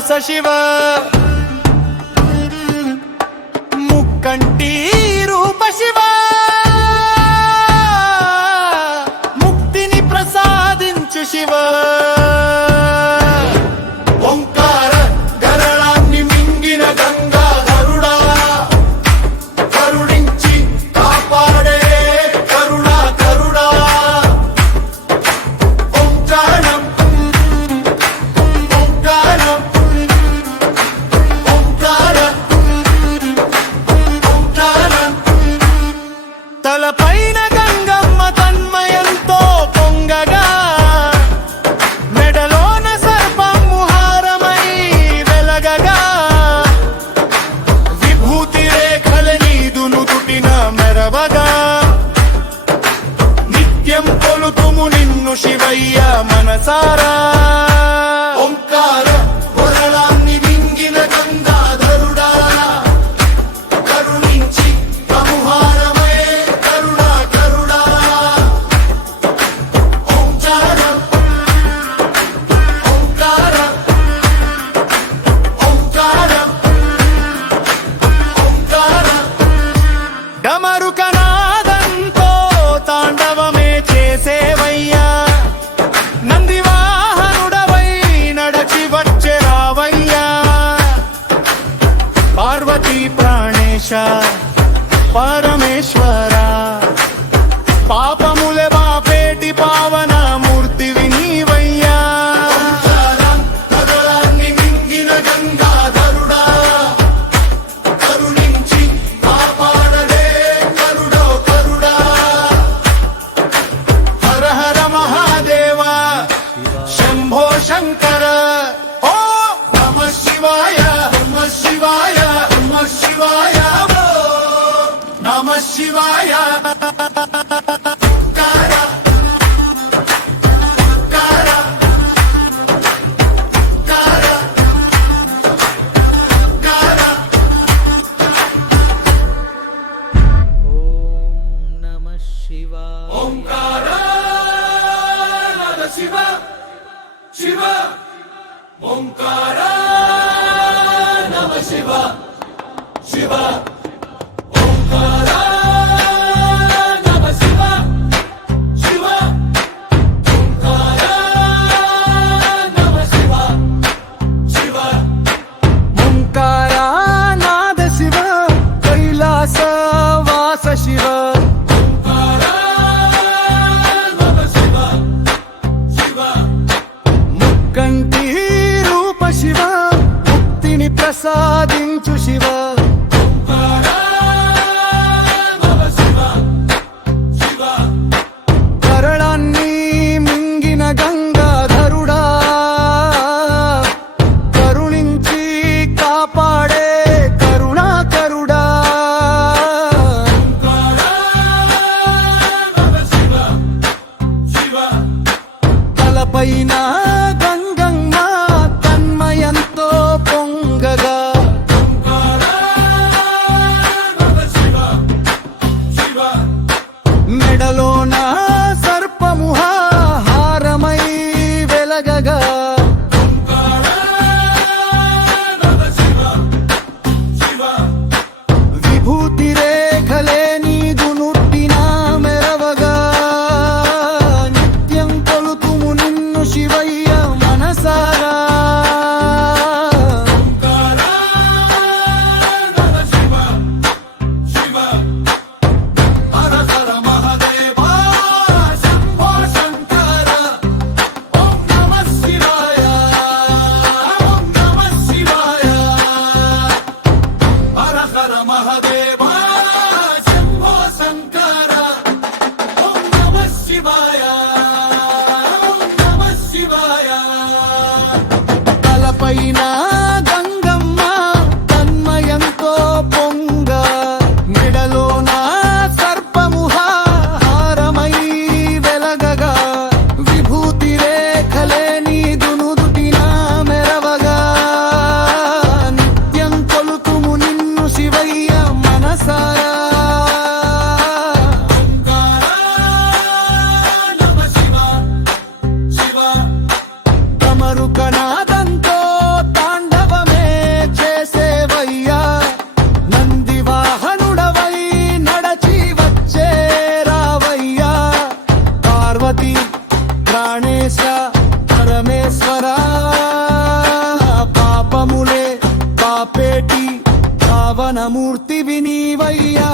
కైలాస శివ ముక్కంటి రూప శివ ముక్తిని ప్రసాదించు శివ ఓంకార గరళాన్ని మింగిన గంగాధరుడా కరుణించి కాపాడే కరుణాకరుడా ఓంకారం ఓంకారం ఓంకారం ఓంకారం తలపైన గంగమ్మ తన్మయంతో పొంగగా మెడలోన సర్పము హారమై వెలగగా విభూతి రేఖల నీదును తుటిన మెరవగా నిత్యం కొలుతుము నిన్ను శివయ్య మనసారా ఓంకార వరళాన్ని మింగిన గంగాధరుడా కరుణించి కముహారమే కరుణాకరుడా ఓంకారం ఓంకారం ఓంకారం ఓంకారం డమరుకనాదంతో తాండవమే చేసేవయ్యా నందివాహనుడవై నడచి వచ్చే రావయ్యా పార్వతీ ప్రాణేశ పరమేశ్వర పాపములే బాపేటి పావన మూర్తివి నీవయ్యా కరుణాన్ని మింగిన గంగాధరుడా కరుణించి కాపాడలే కరుడో కరుడా హర హర మహాదేవ శంభో శంకర ఓ నమ శివాయ నమ శివాయ నమ శివాయ నమ శివాయ కార కార కార కార ఓం నమః శివాయ ఓంకార నమ శివ శివ ఓంకార నమ శివ శివ ఓంకార నమ శివ శివ ఓంకార నమ శివ శివ ఓంకారానాద శివ కైలాస వాస శివ ఓంకార నమ శివ శివ ముక్కంటి రూప శివ ముక్తిని ప్రసాదించు శివ ఓంకార నమ శివ శివ కరళాన్ని మింగిన గంగాధరుడా కరుణించి కాపాడే కరుణాకరుడా ఓంకార నమ శివ శివ తలపైన గంగమ్మ తన్మయంతో పొంగగా ఓంకార నమ శివ శివ మెడలోన సర్పము హారమై వెలగగా ఓంకార నమ శివ శివ విభూతి రేఖలే నీదు నుట్టిన మెరవగా నిత్యం కొలుతుము నిన్ను శివయ్య మనసారా ఓంకార నమ శివ శివ హర హర మహాదేవ శంభో శంకర ఓం నమః శివాయ ఓం నమః శివాయ హర హర మహాదేవ శంభో శంకర ఓం నమః శివాయ ఓం నమః శివాయ తలపైన గంగమ్మ తన్మయంతో పొంగ మెడలోన సర్పము హారమై వెలగగా విభూతి రేఖలే నీదు నుదుటిన మెరవగా నిత్యం కొలుతుము నిన్ను శివయ్య మనసారా ఓంకార నమ శివ శివ కమరుకనాదంతో తాండ పావనమూర్తివి నీవయ్యా